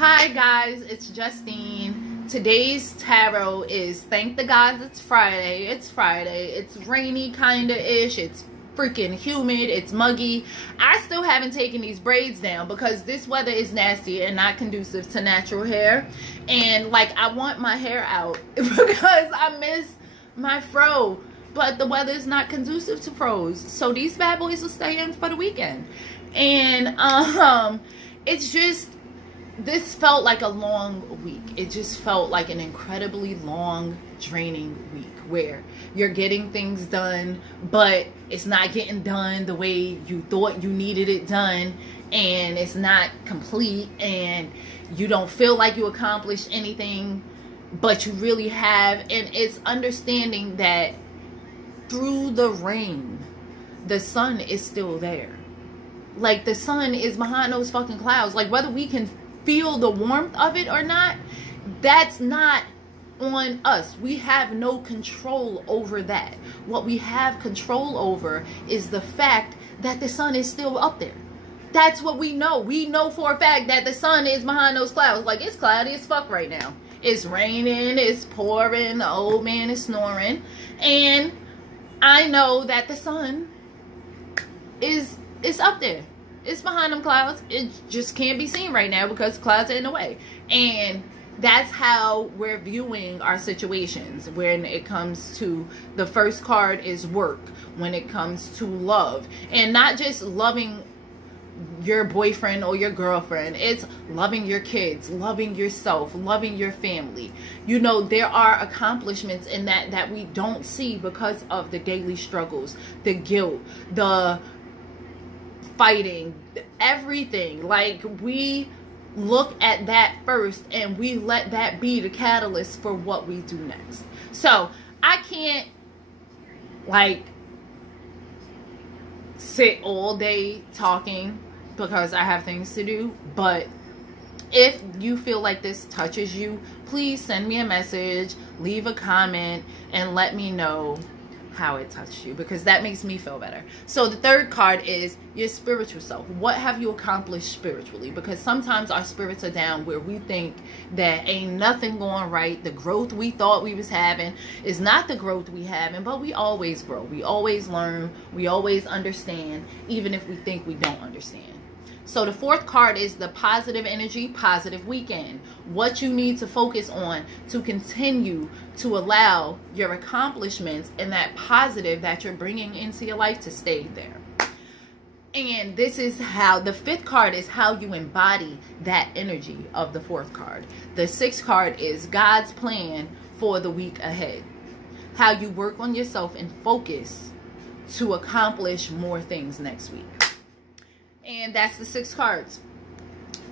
Hi guys, it's Justine. Today's tarot is thank the gods it's Friday. It's Friday. It's rainy kinda-ish. It's freaking humid. It's muggy. I still haven't taken these braids down because this weather is nasty and not conducive to natural hair. And like I want my hair out because I miss my fro. But the weather is not conducive to fros. So these bad boys will stay in for the weekend. And it's just, this felt like a long week. It just felt like an incredibly long, draining week where you're getting things done, but it's not getting done the way you thought you needed it done, and it's not complete, and you don't feel like you accomplished anything, but you really have. And it's understanding that through the rain, the sun is still there. Like, the sun is behind those fucking clouds. Like, whether we can feel the warmth of it or not, that's not on us. We have no control over that. What we have control over is the fact that the sun is still up there. That's what we know. We know for a fact that the sun is behind those clouds. Like, it's cloudy as fuck right now. It's raining, it's pouring, the old man is snoring, and I know that the sun is up there. It's behind them clouds. It just can't be seen right now because clouds are in the way. And that's how we're viewing our situations when it comes to, the first card is work, when it comes to love. And not just loving your boyfriend or your girlfriend. It's loving your kids, loving yourself, loving your family. You know, there are accomplishments in that we don't see because of the daily struggles, the guilt, the fighting, everything. Like, we look at that first and we let that be the catalyst for what we do next. So I can't like sit all day talking because I have things to do, but if you feel like this touches you, please send me a message, leave a comment, and let me know how it touched you, because that makes me feel better. So the third card is your spiritual self. What have you accomplished spiritually? Because sometimes our spirits are down where we think that ain't nothing going right. The growth we thought we was having is not the growth we having, but we always grow. We always learn. We always understand, even if we think we don't understand. So the fourth card is the positive energy, positive weekend. What you need to focus on to continue to allow your accomplishments and that positive that you're bringing into your life to stay there. And this is how, the fifth card is how you embody that energy of the fourth card. The sixth card is God's plan for the week ahead. How you work on yourself and focus to accomplish more things next week. And that's the 6 cards.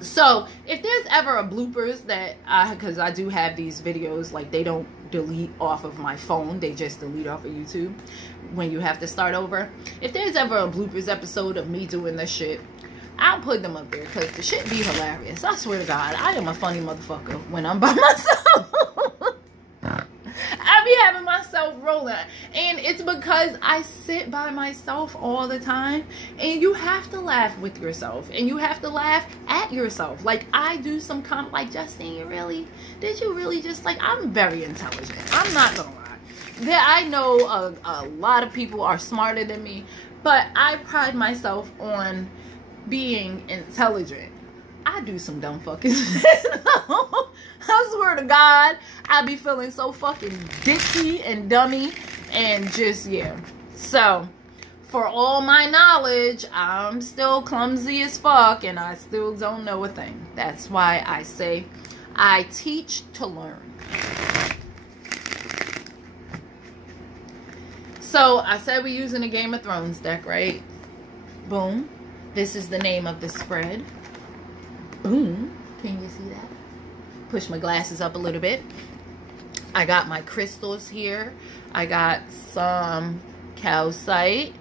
So if there's ever a bloopers that because I do have these videos, like, they don't delete off of my phone, they just delete off of YouTube when you have to start over. If there's ever a bloopers episode of me doing this shit, I'll put them up there because the shit be hilarious. I swear to God, I am a funny motherfucker when I'm by myself. I be having myself rolling, and it's because I sit by myself all the time, and you have to laugh with yourself, and you have to laugh at yourself. Like, I do some comment like, Justine, did you really just, like, I'm very intelligent, I'm not gonna lie. I know a lot of people are smarter than me, but I pride myself on being intelligent. I do some dumb fucking shit. I swear to God, I be feeling so fucking ditzy and dummy and just, yeah. So, for all my knowledge, I'm still clumsy as fuck and I still don't know a thing. That's why I say I teach to learn. So, I said we're using a Game of Thrones deck, right? Boom. This is the name of the spread. Boom. Can you see that? Push my glasses up a little bit. I got my crystals here. I got some calcite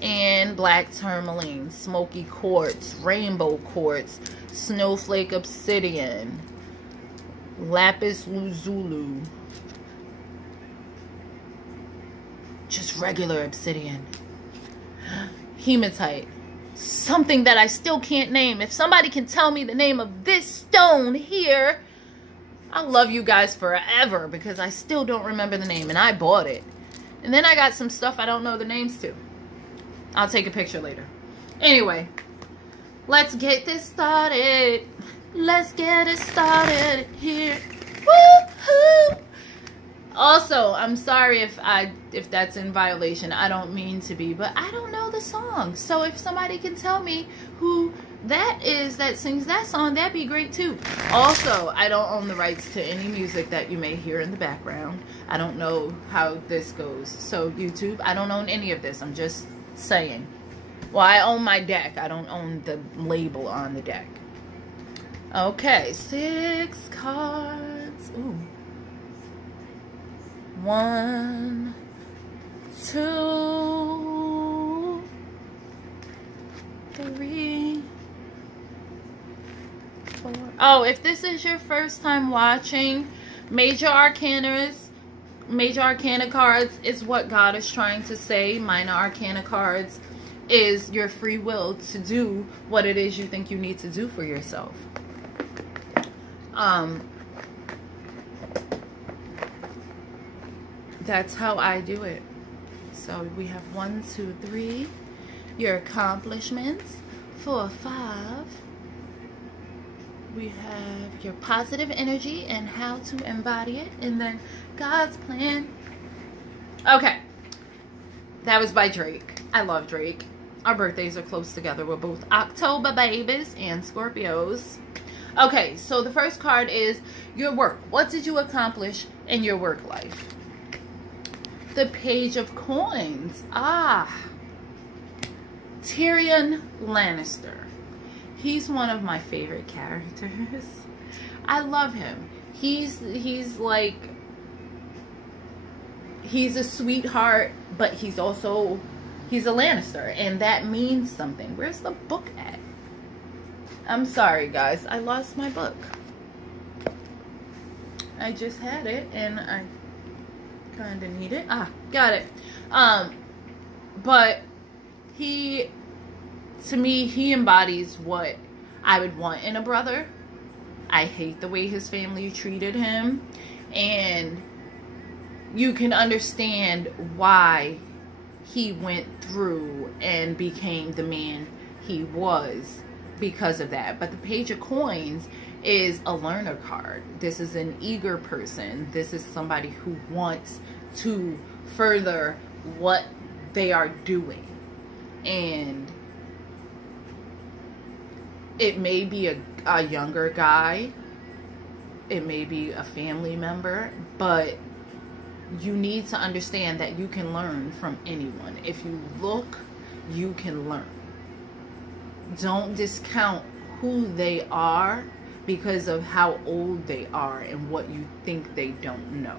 and black tourmaline, smoky quartz, rainbow quartz, snowflake obsidian, lapis lazuli, just regular obsidian, hematite, something that I still can't name. If somebody can tell me the name of this stone here, I'll love you guys forever, because I still don't remember the name, and I bought it. And then I got some stuff I don't know the names to. I'll take a picture later. Anyway, let's get this started. Let's get it started here. Woohoo! Also, I'm sorry if that's in violation. I don't mean to be, but I don't know the song. So if somebody can tell me who that is that sings that song, that'd be great too. Also, I don't own the rights to any music that you may hear in the background. I don't know how this goes. So YouTube, I don't own any of this. I'm just saying. Well, I own my deck. I don't own the label on the deck. Okay, 6 cards. Ooh. 1, 2, 3, 4. Oh, if this is your first time watching, Major Arcana cards is what God is trying to say. Minor Arcana cards is your free will to do what it is you think you need to do for yourself. That's how I do it. So we have 1, 2, 3. Your accomplishments. 4, 5. We have your positive energy and how to embody it. And then God's plan. Okay. That was by Drake. I love Drake. Our birthdays are close together. We're both October babies and Scorpios. Okay, so the first card is your work. What did you accomplish in your work life? The Page of Coins. Tyrion Lannister. He's one of my favorite characters. I love him. He's like, he's a sweetheart, but he's a Lannister, and that means something. Where's the book at? I'm sorry, guys. I lost my book. I just had it, and I kind of need it. Got it. But to me, he embodies what I would want in a brother. I hate the way his family treated him, and you can understand why he went through and became the man he was because of that. But the Page of Coins is a learner card. This is an eager person. This is somebody who wants to further what they are doing. And it may be a younger guy. It may be a family member. But you need to understand that you can learn from anyone. If you look, you can learn. Don't discount who they are because of how old they are and what you think they don't know.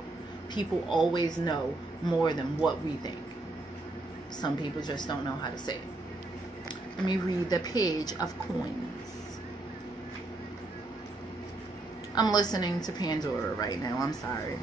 People always know more than what we think. Some people just don't know how to say it. Let me read the Page of Coins. I'm listening to Pandora right now. I'm sorry.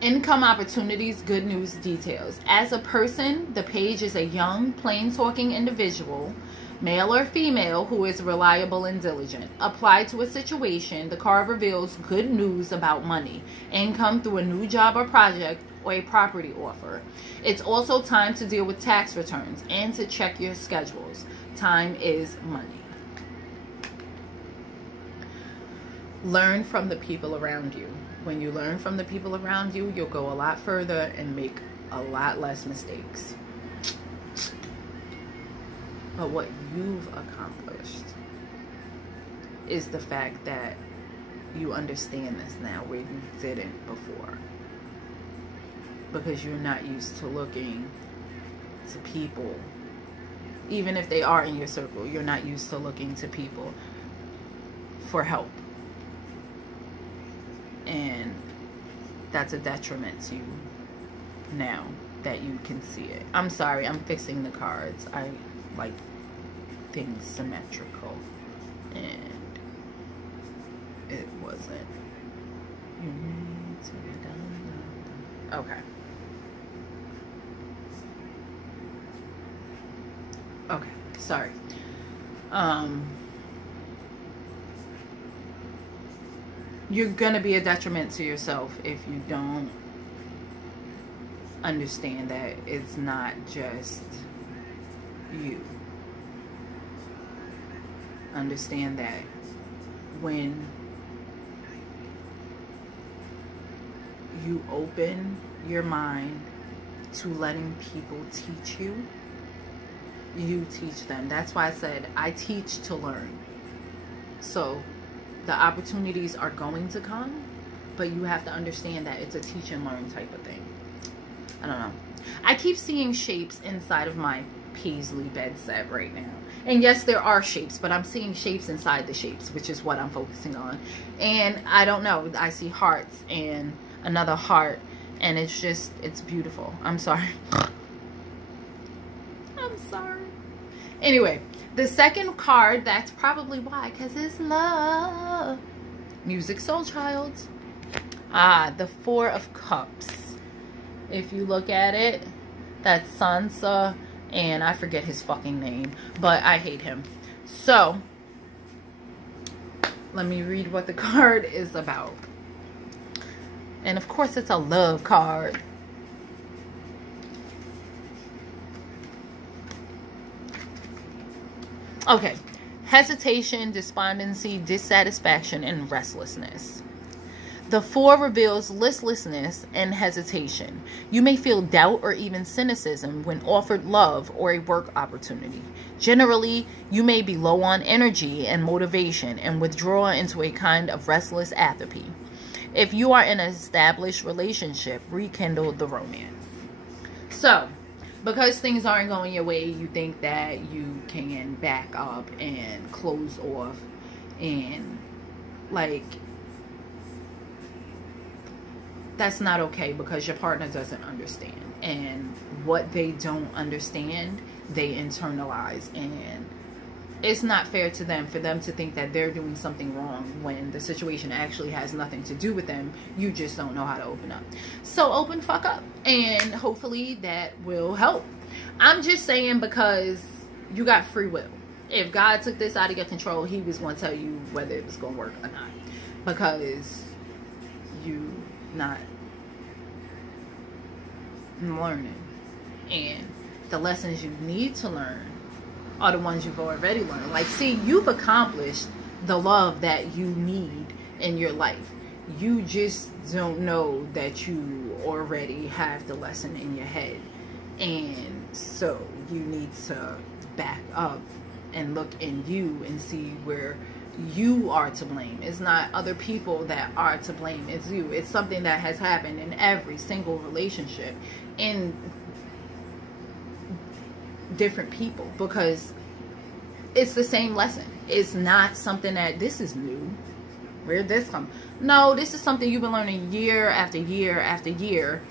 Income opportunities, good news, details. As a person, the page is a young, plain-talking individual, male or female, who is reliable and diligent. Applied to a situation, the card reveals good news about money, income through a new job or project, or a property offer. It's also time to deal with tax returns and to check your schedules. Time is money. Learn from the people around you. When you learn from the people around you, you'll go a lot further and make a lot less mistakes. But what you've accomplished is the fact that you understand this now where you didn't before. Because you're not used to looking to people. Even if they are in your circle, you're not used to looking to people for help. And that's a detriment to you now that you can see it. I'm sorry, I'm fixing the cards. I like things symmetrical, and it wasn't. You need to be done. Okay. Okay, sorry. You're gonna be a detriment to yourself if you don't understand that it's not just you. Understand that when you open your mind to letting people teach you, you teach them. That's why I said I teach to learn. So the opportunities are going to come, but you have to understand that it's a teach and learn type of thing. I don't know. I keep seeing shapes inside of my Paisley bed set right now. And yes, there are shapes, but I'm seeing shapes inside the shapes, which is what I'm focusing on. And I don't know. I see hearts and another heart, and it's just, it's beautiful. I'm sorry. I'm sorry. Anyway, the second card, that's probably why, because it's love. Music Soul Child. The Four of Cups. If you look at it, that's Sansa, and I forget his fucking name, but I hate him. So, let me read what the card is about. And of course, it's a love card. Okay. Hesitation, despondency, dissatisfaction, and restlessness. The Four reveals listlessness and hesitation. You may feel doubt or even cynicism when offered love or a work opportunity. Generally, you may be low on energy and motivation and withdraw into a kind of restless apathy. If you are in an established relationship, rekindle the romance. So, because things aren't going your way, you think that you can back up and close off and like, that's not okay, because your partner doesn't understand, and what they don't understand, they internalize, and it's not fair to them for them to think that they're doing something wrong when the situation actually has nothing to do with them. You just don't know how to open up. So open fuck up, and hopefully that will help. I'm just saying, because you got free will. If God took this out of your control, he was going to tell you whether it was going to work or not, because you not learning, and the lessons you need to learn are the ones you've already learned. Like, see, you've accomplished the love that you need in your life. You just don't know that you already have the lesson in your head, and so you need to back up and look in you and see where you are to blame. It's not other people that are to blame, it's you. It's something that has happened in every single relationship in different people, because it's the same lesson. It's not something that this is new. Where'd this come? No, this is something you've been learning year after year after year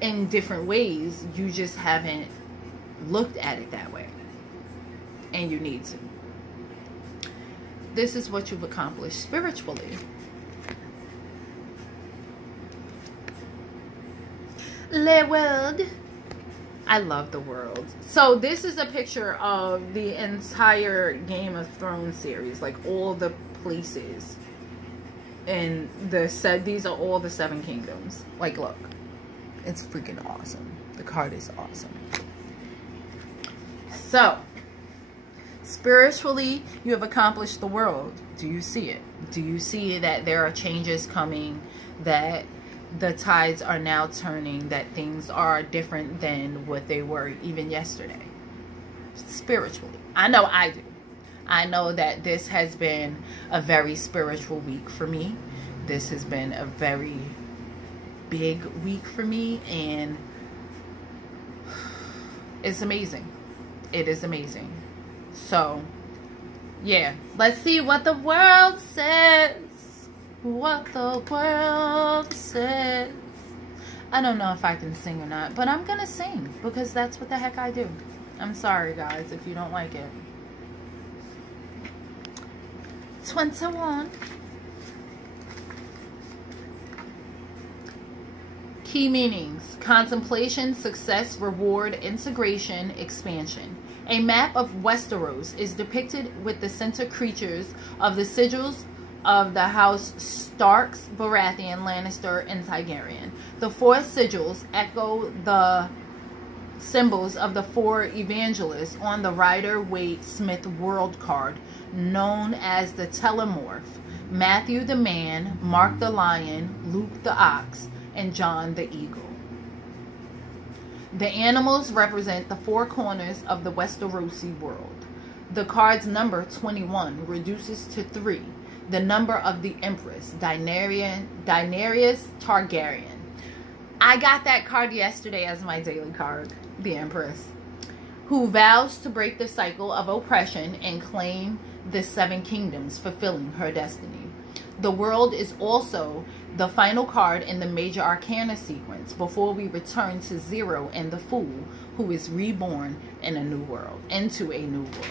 in different ways. You just haven't looked at it that way, and you need to. This is what you've accomplished spiritually. Le world. I love the world. So this is a picture of the entire Game of Thrones series, like all the places, and these are all the 7 kingdoms. Like, look, it's freaking awesome. The card is awesome. So, spiritually, you have accomplished the world. Do you see it? Do you see that there are changes coming, that the tides are now turning, that things are different than what they were even yesterday? Spiritually. I know I do. I know that this has been a very spiritual week for me. This has been a very big week for me, and it's amazing. It is amazing. So, yeah. Let's see what the world says. What the world says. I don't know if I can sing or not, but I'm gonna sing, because that's what the heck I do. I'm sorry, guys, if you don't like it. 21. Key meanings: contemplation, success, reward, integration, expansion. A map of Westeros is depicted with the center creatures of the sigils of the House Starks, Baratheon, Lannister, and Targaryen. The four sigils echo the symbols of the four evangelists on the Rider-Waite-Smith world card, known as the Telemorph: Matthew the Man, Mark the Lion, Luke the Ox, and John the Eagle. The animals represent the four corners of the Westerosi world. The card's number 21 reduces to 3, the number of the Empress, Daenerys Targaryen. I got that card yesterday as my daily card, the Empress, who vows to break the cycle of oppression and claim the 7 kingdoms, fulfilling her destiny. The world is also the final card in the major arcana sequence before we return to Zero and the Fool, who is reborn in a new world, into a new world.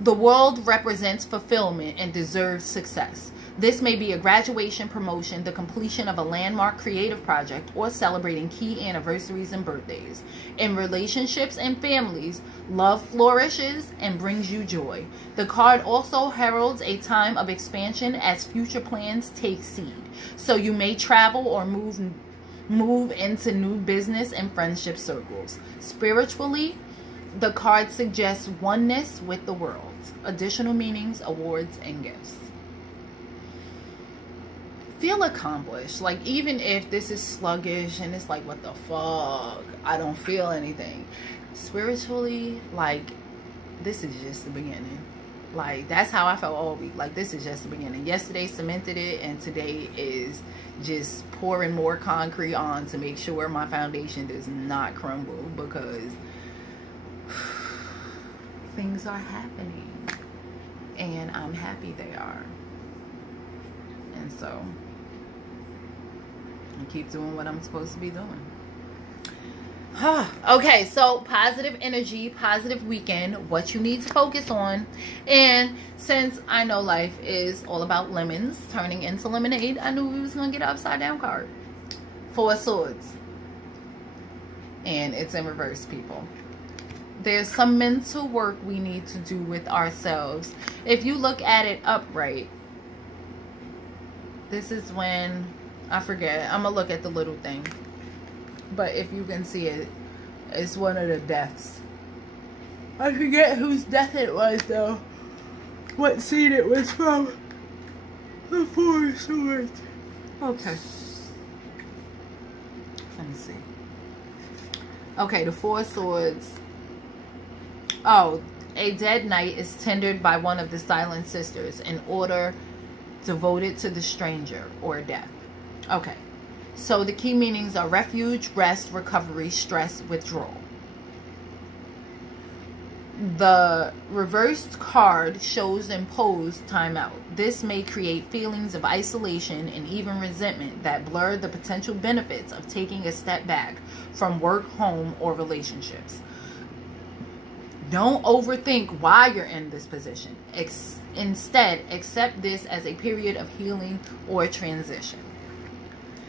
The world represents fulfillment and deserves success. This may be a graduation, promotion, the completion of a landmark creative project, or celebrating key anniversaries and birthdays. In relationships and families, love flourishes and brings you joy. The card also heralds a time of expansion as future plans take seed. So you may travel or move into new business and friendship circles. Spiritually, the card suggests oneness with the world. Additional meanings, awards, and gifts. Feel accomplished. Like, even if this is sluggish and it's like, what the fuck, I don't feel anything. Spiritually, like, this is just the beginning. Like, that's how I felt all week. Like, this is just the beginning. Yesterday cemented it, and today is just pouring more concrete on to make sure my foundation does not crumble, because things are happening and I'm happy they are. And so I keep doing what I'm supposed to be doing. Okay, so positive energy, positive weekend, what you need to focus on. And since I know life is all about lemons turning into lemonade, I knew we was going to get an upside down card. 4 Swords. And it's in reverse, people. There's some mental work we need to do with ourselves. If you look at it upright, this is when, I forget, I'm going to look at the little thing. But if you can see it, it's one of the deaths. I forget whose death it was, though. What scene it was from. The 4 Swords. Okay. Let me see. Okay, the 4 Swords. Oh, a dead knight is tendered by one of the Silent Sisters in order devoted to the stranger or death. Okay. So the key meanings are refuge, rest, recovery, stress, withdrawal. The reversed card shows imposed timeout. This may create feelings of isolation and even resentment that blur the potential benefits of taking a step back from work, home, or relationships. Don't overthink why you're in this position. Instead, accept this as a period of healing or transition.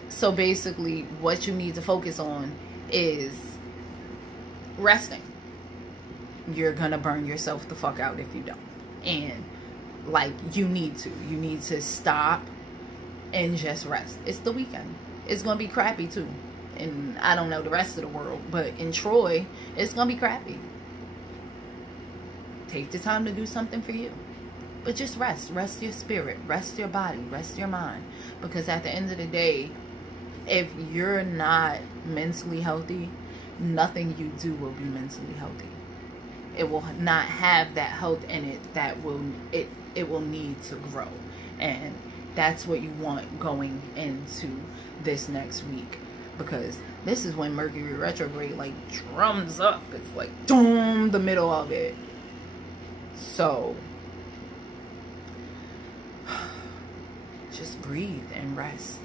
So basically, what you need to focus on is resting. You're going to burn yourself the fuck out if you don't. And, like, you need to. You need to stop and just rest. It's the weekend. It's going to be crappy, too. And I don't know the rest of the world, but in Troy, it's going to be crappy. Take the time to do something for you. But just rest. Rest your spirit. Rest your body. Rest your mind. Because at the end of the day, if you're not mentally healthy, nothing you do will be mentally healthy. It will not have that health in it that will it will need to grow. And that's what you want going into this next week. Because this is when Mercury retrograde like drums up. It's like boom, the middle of it. So just breathe and rest.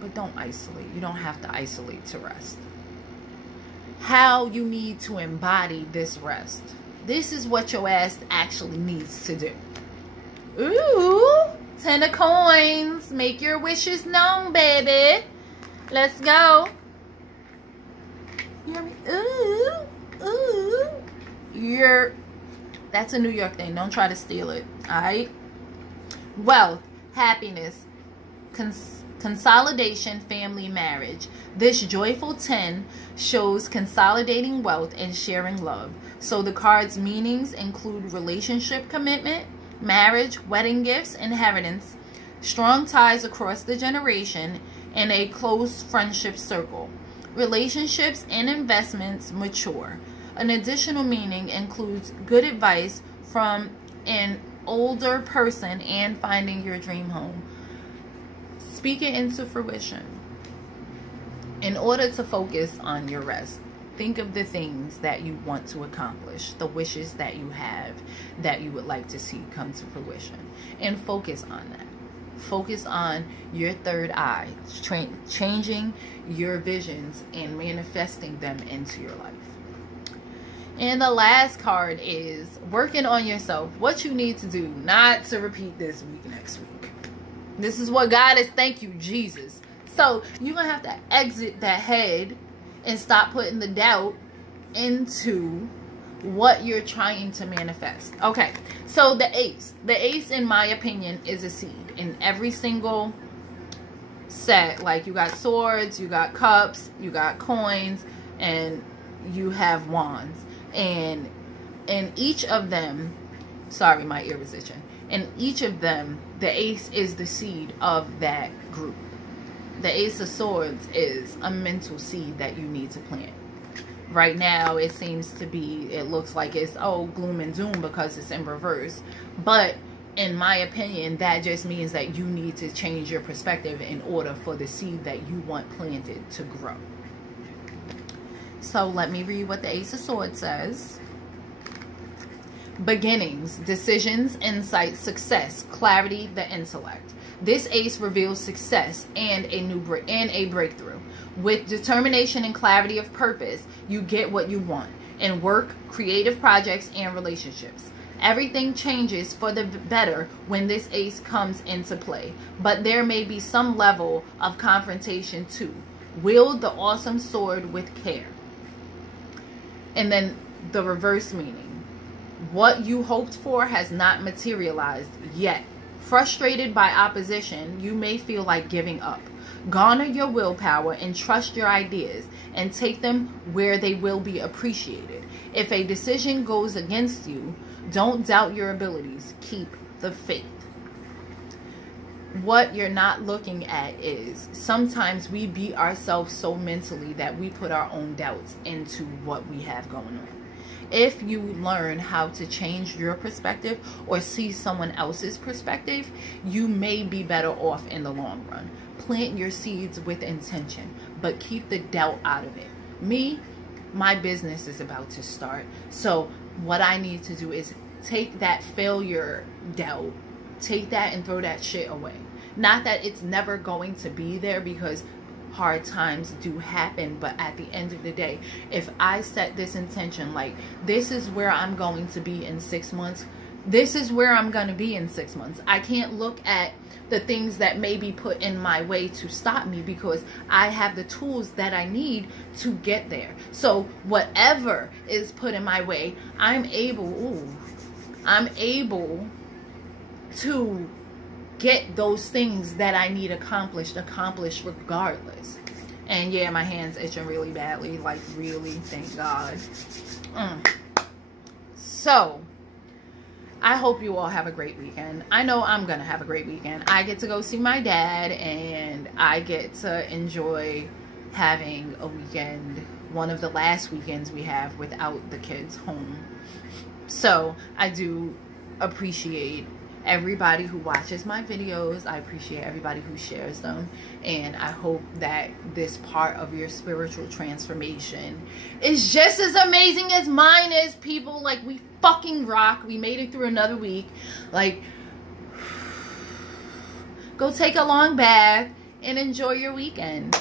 But don't isolate. You don't have to isolate to rest. How you need to embody this rest. This is what your ass actually needs to do. Ooh, 10 of coins. Make your wishes known, baby. Let's go. You hear me? That's a New York thing. Don't try to steal it. Alright? Wealth, happiness, consolidation, family, marriage. This joyful 10 shows consolidating wealth and sharing love. So the card's meanings include relationship commitment, marriage, wedding gifts, inheritance, strong ties across the generation, and a close friendship circle. Relationships and investments mature. An additional meaning includes good advice from an older person and finding your dream home. Speak it into fruition. In order to focus on your rest, think of the things that you want to accomplish, the wishes that you have that you would like to see come to fruition, and focus on that. Focus on your third eye, changing your visions and manifesting them into your life. And the last card is working on yourself. What you need to do not to repeat this week next week. This is what God is. Thank you, Jesus. So you're going to have to exit that head and stop putting the doubt into what you're trying to manifest. Okay, so the ace. The ace, in my opinion, is a seed. In every single set, like you got swords, you got cups, you got coins, and you have wands. And in each of them, sorry, my ear was itching. In each of them, the ace is the seed of that group. The ace of swords is a mental seed that you need to plant. Right now, it seems to be, it looks like it's, oh, gloom and doom because it's in reverse. But in my opinion, that just means that you need to change your perspective in order for the seed that you want planted to grow. So let me read what the Ace of Swords says. Beginnings, decisions, insight, success, clarity, the intellect. This ace reveals success and a breakthrough. With determination and clarity of purpose, you get what you want in work, creative projects, and relationships. Everything changes for the better when this ace comes into play, but there may be some level of confrontation too. Wield the awesome sword with care. And then the reverse meaning. What you hoped for has not materialized yet. Frustrated by opposition, you may feel like giving up. Garner your willpower and trust your ideas and take them where they will be appreciated. If a decision goes against you, don't doubt your abilities. Keep the faith. What you're not looking at is sometimes we beat ourselves so mentally that we put our own doubts into what we have going on. If you learn how to change your perspective or see someone else's perspective, you may be better off in the long run. Plant your seeds with intention, but keep the doubt out of it. My business is about to start. So what I need to do is take that failure doubt, take that and throw that shit away. Not that it's never going to be there, because hard times do happen, but at the end of the day, if I set this intention, like, this is where I'm going to be in 6 months, this is where I'm going to be in 6 months. I can't look at the things that may be put in my way to stop me, because I have the tools that I need to get there. So whatever is put in my way, I'm able to get those things that I need accomplished regardless. And yeah, my hand's itching really badly, like really, thank God. So I hope you all have a great weekend. I know I'm gonna have a great weekend. I get to go see my dad, and I get to enjoy having a weekend, one of the last weekends we have without the kids home. So I do appreciate everybody who watches my videos. I appreciate everybody who shares them, and I hope that this part of your spiritual transformation is just as amazing as mine is, people. Like, we fucking rock. We made it through another week. Like, go take a long bath and enjoy your weekend.